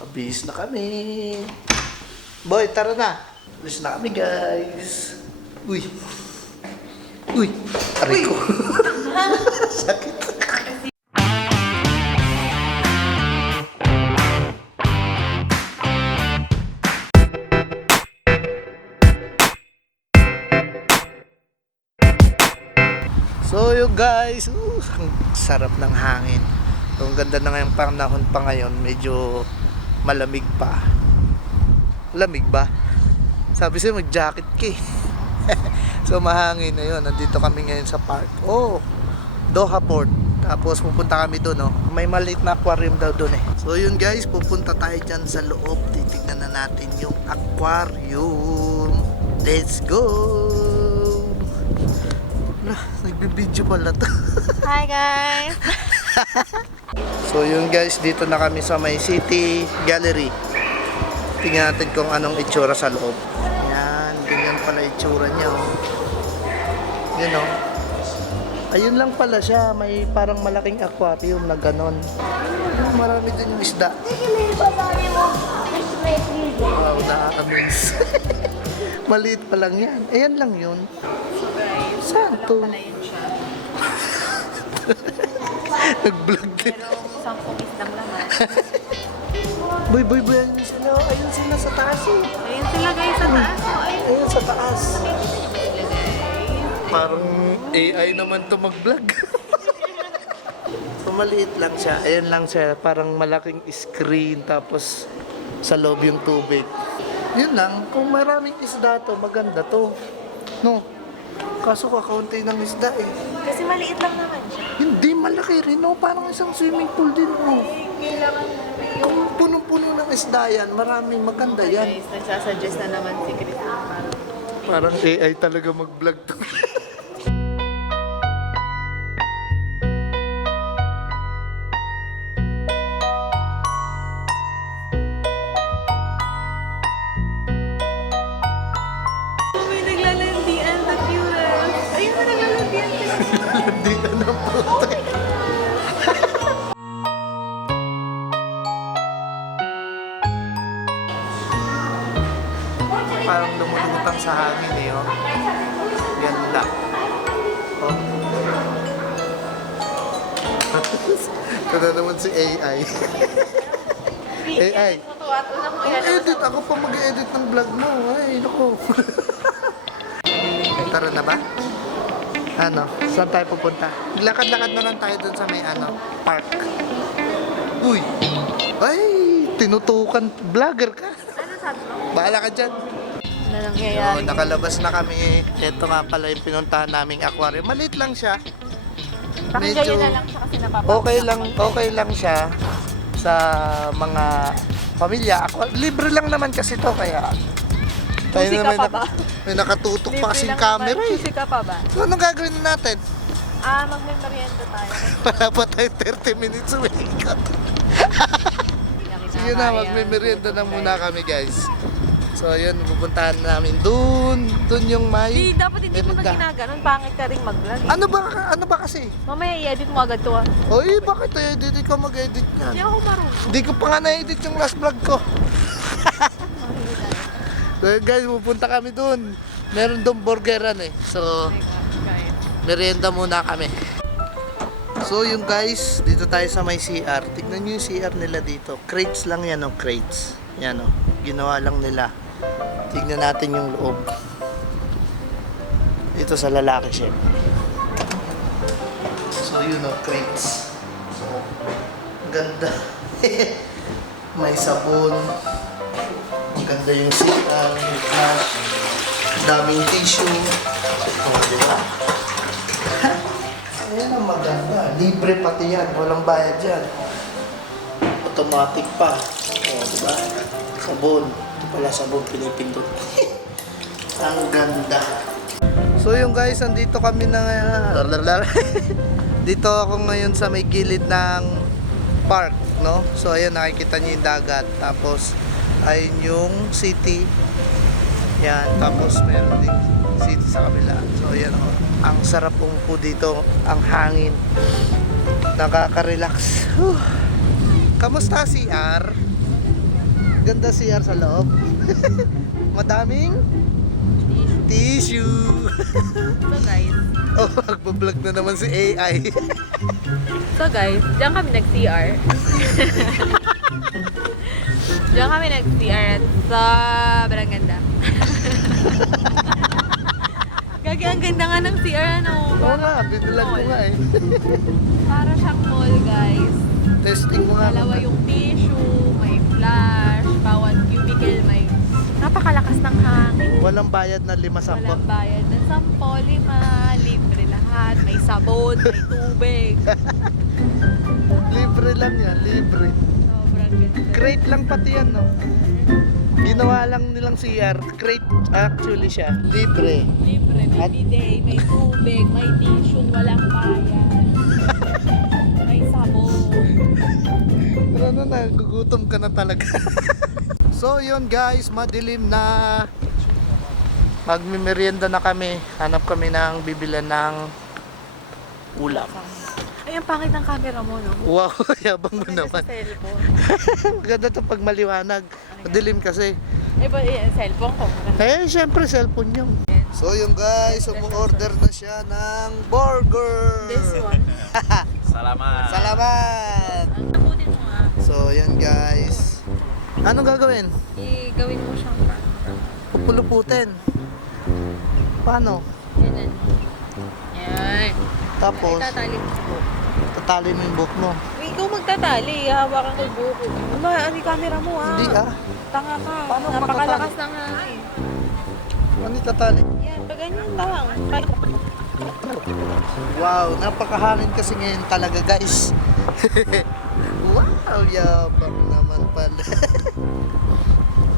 Kabihis na kami. Boy, tara na. Kabihis na kami, guys. Uy. Uy. Aray ko. Sakit. So yun guys, ang sarap ng hangin. Ang ganda na ngayong panahon pa ngayon, medyo malamig pa. Lamig ba? Sabi siya mag-jacket ka eh. So mahangin na yun, nandito kami ngayon sa park. Oh, Doha Port. Tapos pupunta kami doon, oh. May maliit na aquarium daw doon eh. So yun guys, pupunta tayo dyan sa loob. Titignan na natin yung aquarium. Let's go! Nagbibideo pala to. Hi guys! So yun guys, dito na kami sa may City Gallery. Tingnan natin kung anong itsura sa loob. Yan, ganyan pala itsura niya, oh. Yun, oh. Ayun lang pala siya, may parang malaking aquarium na ganon. Marami din yung isda. Wow, nakakamiss. Maliit pa lang yan. Ayan lang yun. Saan to? Nag-vlog din. Pero 10 isdang laman. Boy, ayun sila. Ayun sila sa taas eh. Ayun sila guys sa taas. Ayun sa taas. Parang AI naman to mag-vlog. So maliit lang siya. Ayan lang siya. Parang malaking screen. Tapos sa loob yung tubig. Yun lang. Kung maraming isda to, maganda to. No? Kaso kakaunti ng isda eh. Kasi maliit lang naman siya. Hindi, malaki rin, no? Parang isang swimming pool din, no? Kailangan Kung punong-puno ng isda yan, maraming maganda yan. guys, nagsasuggest na naman si Kristen Parang AI talaga mag-vlog to. may naglalandian sa cutest. Ayun na naglalandian sila. Hindi na ng puto. Parang lumulutang sa hangin eh, oh. Ganda. Oh. Ito na naman si AI. AI. Edit, ako pa mag-edit ng vlog mo. Ay, naku. Tara na ba? Ano? Saan tayo pupunta? Lakad-lakad na lang tayo dun sa may park. Uy! Ay! Tinutukan. Vlogger ka? Ano sabi mo? Bahala ka dyan. Na So, nangyayari? nakalabas na kami. Ito nga pala yung pinuntahan naming aquarium. Maliit lang siya. Pakinggan na lang siya kasi napapakita. Okay lang siya sa mga pamilya. Libre lang naman kasi to kaya. Tayo Susi na ka pa ba? may nakatutok pa kasing Libre lang camera naman. eh. Susi ka pa ba? So, anong gagawin natin? Magme-merienda tayo. Wala pa tayo 30 minutes away. Sige na, magme-merienda na muna kami guys. So yun, pupuntahan namin dun yung may Dapat hindi mo na merienda. ginaganon. Pangit ka rin mag-vlog. Ano ba kasi? Mamaya i-edit mo agad to ah. Oy, bakit hindi ko mag-edit Hindi yan? ako marunong. Hindi ko pa nga na-edit yung last vlog ko. So guys, pupunta kami dun. Meron dun burgeran eh. So, merienda muna kami. So yung guys, dito tayo sa may CR. Tignan nyo yung CR nila dito. Crates lang yan, oh, crates. Yan, oh. Ginawa lang nila. Tignan natin yung loob. Ito sa lalaki siya. So yun, oh, crates. So, ganda. May sabon. Maganda yung CR, may flash. Daming tissue. Oh, diba? Ayan ang maganda. Libre pati yan. Walang bayad yan. Automatic pa. O, diba? Sabon. Ito pala sabon. Pinipindot. Ang ganda. So yung guys, andito kami na dito ako ngayon sa may gilid ng park, no? So ayun, nakikita niyo yung dagat. Tapos, ayun yung city. Yan. Tapos meron din city sa kabila. So ayan, oh. Ang sarap po dito, ang hangin. Nakaka-relax. Kamusta CR? Ganda CR sa loob. Madaming tissue. So guys, Oh, magbablog na naman si AI. diyan kami nag-CR. Diyan kami nag-CR at sobrang ganda. Gagi, ang ganda nga ng CR, ano? Oo nga, binilag ko nga eh. Para siyang mall, guys. Testing mo nga. Dalawa yung tissue, may flash, bawat cubicle may napakalakas ng hangin. Walang bayad na 5-10. Walang bayad ng 10, 5, libre lahat. May sabon, may tubig. Libre lang yan, libre. Sobrang ganda. Crate lang pati yan, no? Ginawa lang nilang CR. Crate actually siya. Libre. Libre, may At- bidet, may tubig, may tissue, walang bayad. May sabon. Ano na, gugutom ka na talaga. So yun guys, madilim na. Magmimerienda na kami. Hanap kami ng bibilan ng ulam. Ay, ang pangit ng camera mo, no? Wow, yabang mo Ganda naman. sa cellphone. Maganda to pag maliwanag. Madilim kasi. Eh, ba, cellphone ko. Eh, syempre cellphone yun. So yun guys, umu-order na siya ng burger. This one. Salamat. Salamat! Ang taputin mo nga. So yan guys. Anong gagawin? Gawin mo siyang Pupuluputin. Paano? Ganun. Yan. Tapos, Itatali mo sa buhok. tatali mo yung buhok mo. Ikaw magtatali, hawakan ko yung buhok ko. Ano yung camera mo, ah? Hindi ah. Tanga ka. Paano Napakalakas ng hangin. Ano itatali? Yan, pag ganyan lang. Wow, napakahangin kasi ngayon talaga guys. Wow, yabang naman pala.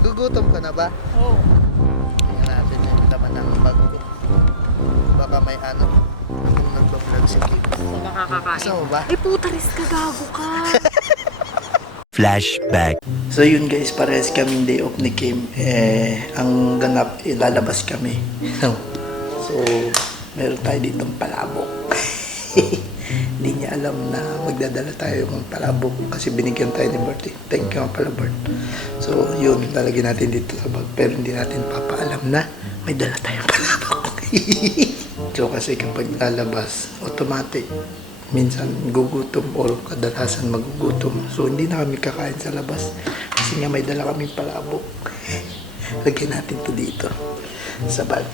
Gugutom ka na ba? Oo. Tingnan natin yung laman ng bag ko. Baka may ano. Kung nagbablog si Kim. So, makakakain. Gusto mo ba? Ay, puta, risk ka, gago ka. Flashback. So yun guys, parehas kaming day off ni Kim. Ang ganap, lalabas kami. So, meron tayo ditong palabok. Hindi niya alam na magdadala tayo ng palabok kasi binigyan tayo ni Bert. Thank you nga pala Bert. So yun, lalagyan natin dito sa bag pero hindi natin papaalam na may dala tayong palabok. So kasi kapag lalabas, automatic minsan gugutom o kadalasan magugutom. So hindi na kami kakain sa labas kasi nga may dala kaming palabok. Lagyan natin to dito sa bag.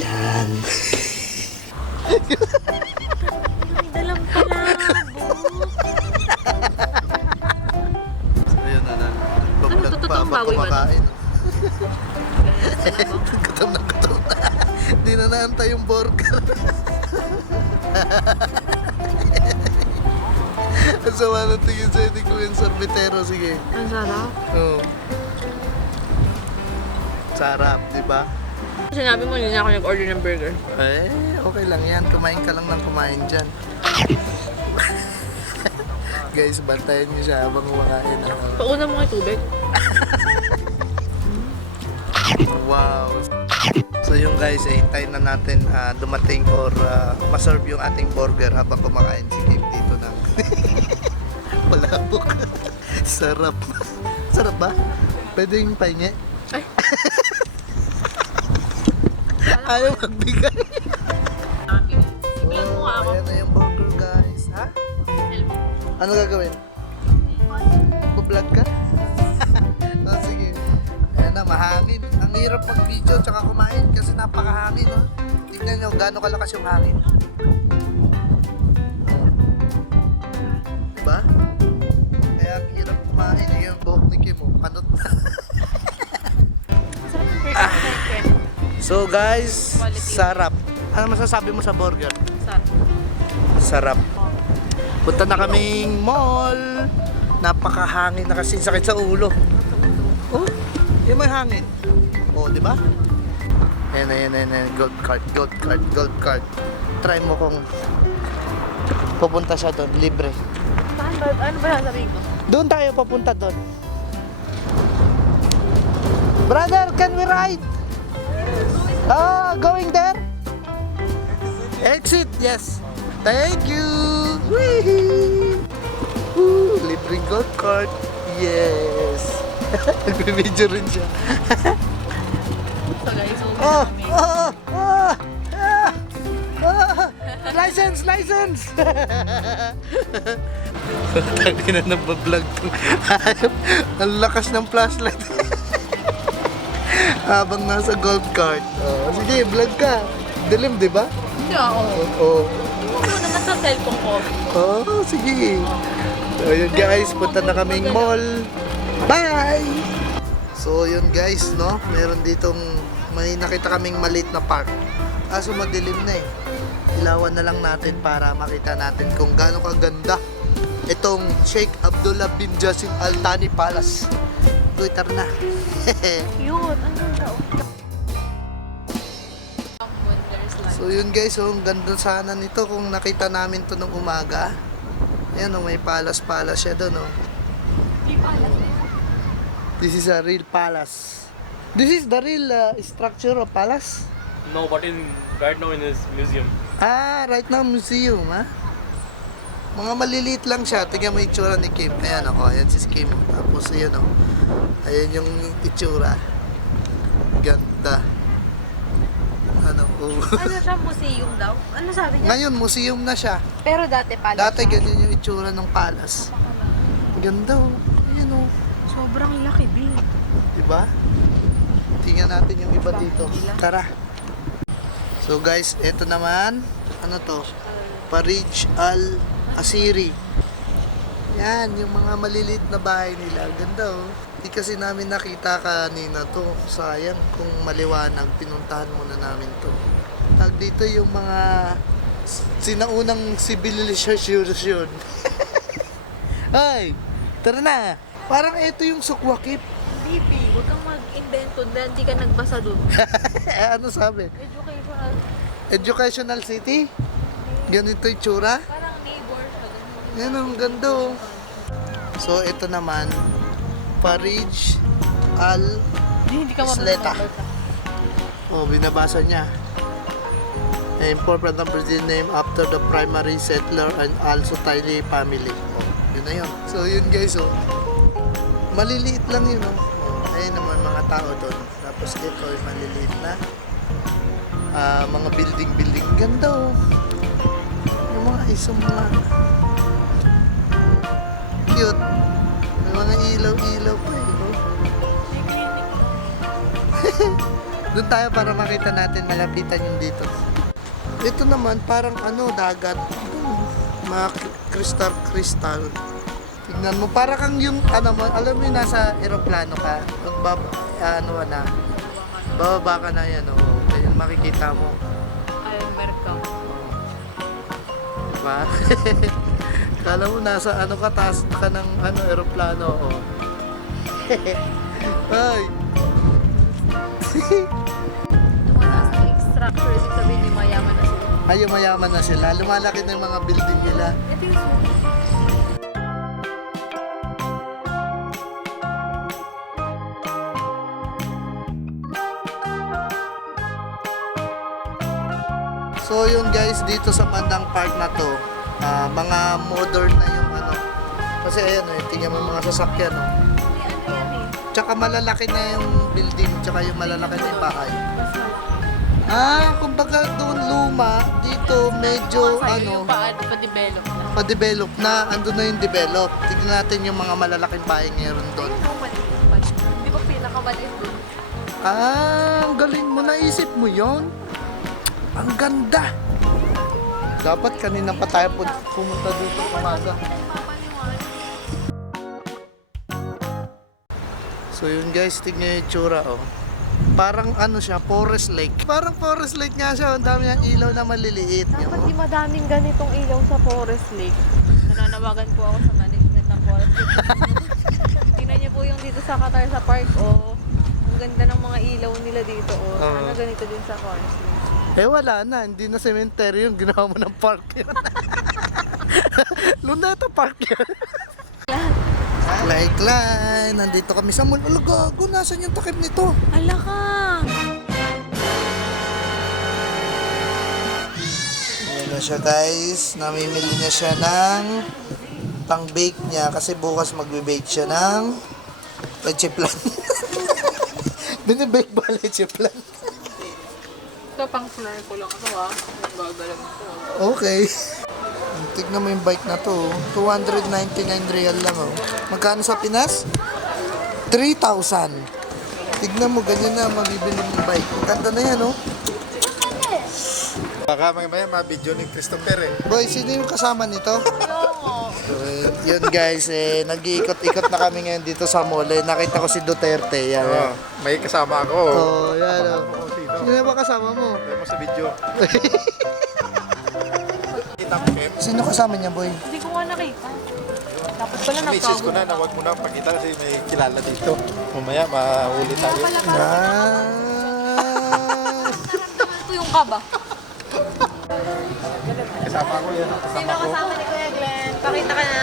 Yan. May dalang palabo. So yun na lang. Ano, totoong baboy ba to? Gutom na gutom na. Hindi na naantay yung burger. Ang sama ng tingin sa'yo ni Kuya Sorbetero. Sige. Ang sarap. Oo. Sarap, di ba? Sinabi mo, hindi na ako nag-order ng burger. Eh, okay lang yan. Kumain ka lang ng kumain dyan. Guys, bantayan niyo siya habang kumakain. Pauna mo kay tubig. Wow. So yung guys, hintayin na natin dumating or maserve yung ating burger habang kumakain si Kim dito ng palabok. Sarap. Sarap ba? Pwede yung pahingi? Ay. Ayaw magbigay. Simulan mo nga ako. Ayan na yung burger guys. Ha? Ano gagawin? Mag-vlog ka? Oh, sige. Ayan na, mahangin. Ang hirap mag-video tsaka kumain kasi napakahangin. No? Tignan nyo gaano kalakas yung hangin. Diba? Kaya ang hirap kumain. Yung buhok ni Kim, oh, panot na. Sarap ng burger sa cream. So guys, Quality. sarap. Ano masasabi mo sa burger? Sarap. Sarap. Punta na kaming mall. Napakahangin na kasi sakit sa ulo. Oh, yung may hangin. Oh, di ba? Ayan. Gold card. Try mo kung pupunta siya doon, libre. Ano ba sasabihin ko? Doon tayo papunta doon. Brother, can we ride? Going there? Exit, yes. Thank you. Whee! Woo, libreng golf cart. Yes! Nagbe-video rin siya. So guys, uwi na Oh! kami. Oh! Oh! Ah! Ah! License! License! Tagi na nabablog ko. Ang lakas ng flashlight. Habang nasa golf cart. Oh, sige, vlog ka. Dilim, di ba? Hindi ako. Oo. Ano na nasa cellphone ko? Oh, sige. So, yun guys, punta na kaming mall. Bye! So, yun guys, no? Meron ditong, may nakita kaming maliit na park. Kaso madilim na eh. Ilawan na lang natin para makita natin kung gaano kaganda itong Sheikh Abdullah bin Jassim Al Thani Palace. Twitter na. Cute. Ano daw? Wonder's So yun guys, oh, ang ganda sana nito kung nakita namin to nung umaga. Ayan oh, may palace siya doon oh. This is a real palace. This is the real structure of palace. No, but right now in this museum. Ah, right now museum ha. Mga maliliit lang siya. Tingnan mo yung itsura ni Kim. Ayan ako, ayan si Kim. Tapos ayan oh. Ayan yung itsura. Ganda. Ano oh. Ano siya, museum daw? Ano sabi niya? Ngayon museum na siya. Pero dati pala Dati siya. ganyan yung itsura ng palace. Ganda oh. Ayan oh. Sobrang laki, B. Diba? Tingnan natin yung iba dito. Tara. So guys, ito naman. Ano to? Parij Al-Asiri. Yan, yung mga maliliit na bahay nila. Ganda oh. Di kasi namin nakita kanina to. Sayang kung maliwanag. Pinuntahan muna namin to. Tag dito yung mga sinaunang sibilisasyon. Ay, tara na. Parang ito yung Sukwakip. BP, huwag kang mag-invento dahil hindi ka nagbasa dun. Ano sabi? Educational. Educational city? Ganito yung tsura? Parang neighbor. Yan ang ganda oh. So ito naman, Parij Al Hindi ka Isleta. magbasa. Oh, binabasa niya. A important Brazilian name after the primary settler and also tiny family. Oh, yun na yun. So yun guys oh. Maliliit lang yun oh. Oh, ayun naman mga tao doon. Tapos ito ay maliliit na mga building. Ganda oh. Yung mga isang mga cute. May mga ilaw pa eh. Oh. Doon tayo para makita natin, malapitan yung dito. Ito naman parang ano, dagat. Mga kristal. Tignan mo, para kang yung, ano mo, alam mo yung nasa eroplano ka, bababa ka na yan, oh. Ayun, makikita mo. Ayun, Mercam. Diba? Kala mo nasa ano ka, taas ka ng ano, eroplano, oh. Ay! Tumataas ang structure, ibig sabihin yung mayaman na sila. Ay, mayaman na sila. Lumalaki na yung mga building nila. Ito yung sumo. So yun guys, dito sa bandang park na to, mga modern na yung ano. Kasi ayan eh, tingnan mo yung mga sasakyan oh. May ano yan eh. Tsaka malalaki na yung building, tsaka yung malalaki na yung bahay. Mas malaki. Kumbaga doon luma, dito medyo Yung ano, pa-develop na. pa-develop na, andun na yung develop. Tignan natin yung mga malalaking bahay ngayon doon. Ayun, maliit pa. Di ba pinakamaliit dun? Ang galing mo, naisip mo yon. Ang ganda. Dapat kanina pa tayo pumunta dito umaga. So yun guys, tignan yung itsura oh. Parang ano siya, forest lake. Parang forest lake nga siya, ang dami ng ilaw na maliliit. Dapat di madaming ganitong ilaw sa Forest Lake. Nananawagan po ako sa management ng Forest Lake. Tingnan niyo po yung dito sa Qatar sa park, oh. Ang ganda ng mga ilaw nila dito, oh. Sana ganito din sa Forest Lake. Eh wala na, hindi na cemetery yung ginawa mo ng park yun. Luneta Park yun. Like, nandito kami sa mall. Gago, nasan yung takip nito? Ala ka! Ayan na siya guys, namimili na siya ng pang bake niya kasi bukas magbe-bake siya ng leche plan. Binibake ba leche plan? Ito pang floor ko lang ito Gagalang ito. Okay. Tignan mo yung bike na to. 299 real lang oh. Magkano sa Pinas? 3,000. Tignan mo, ganyan na mabibili ng bike. Ang ganda na yan oh. Baka may ma-video ni Christopher eh. Boy, sino yung kasama nito? Oo. So, yun guys, nag-iikot-ikot na kami ngayon dito sa mall. Nakita ko si Duterte. Yan. Oo, may kasama ako. Oh, yan oh. Sino? Sino ba kasama mo? Tayo mo sa video. Kita mo, Kim? Sino kasama niya, boy? Hindi ko nga nakita. Dapat pala Misis ko na, wag mo na pakita kasi may kilala dito. Mamaya, mahuli tayo. Ah. Naramdaman ko yung kaba. Kasama ko yan. Sino kasama ni Kuya Glenn? Pakita ka na.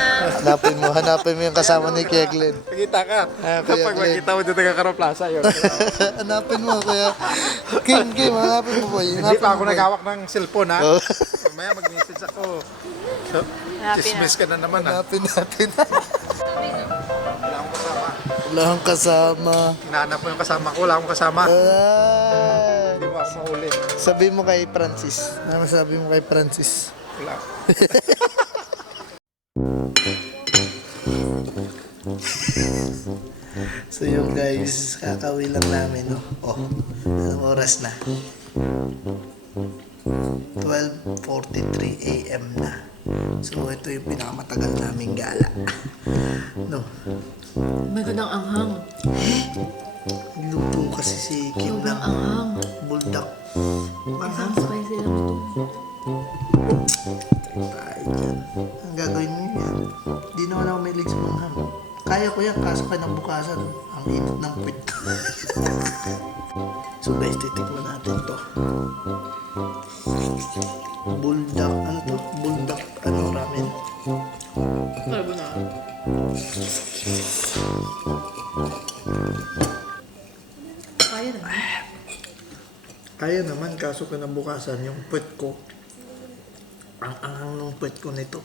Hanapin mo yung kasama ni Kuya Glenn. Pakita ka. Ah, Kuya Kapag Glenn. makita mo dito ng Karo Plaza, yun. Hanapin mo, Kuya. Kim, hanapin mo, boy. Hindi pa ako naghawak ng cellphone, ha? Oh. Mamaya mag-message ako. So, Hanapin chismis ka na naman, ha? Hanapin natin. Wala akong kasama. Wala akong kasama. Hinahanap mo yung kasama ko, wala akong kasama. Ah. Hindi mo ako mahuli. Sabi mo kay Francis. Ano sabi mo kay Francis? Wala. So yun guys, kakauwi lang namin, no? Oh, anong oras na? 12:43 AM na. So ito yung pinakamatagal naming gala. No? May ganang anghang. Luto kasi si Kim ng anghang. buldak. Isang spicy lang ito. Tayo dyan. Ang gagawin mo yan. Di naman ako may legs manghang. Kaya ko yan, kaso kinabukasan. Ang init ng puwit ko. So guys, titikman natin to. Buldak, ano to? Buldak, ano ramen? Carbonara. Kaya naman. Kaya naman, kaso kinabukasan yung puwit ko. Ang anghang ng puwit ko nito.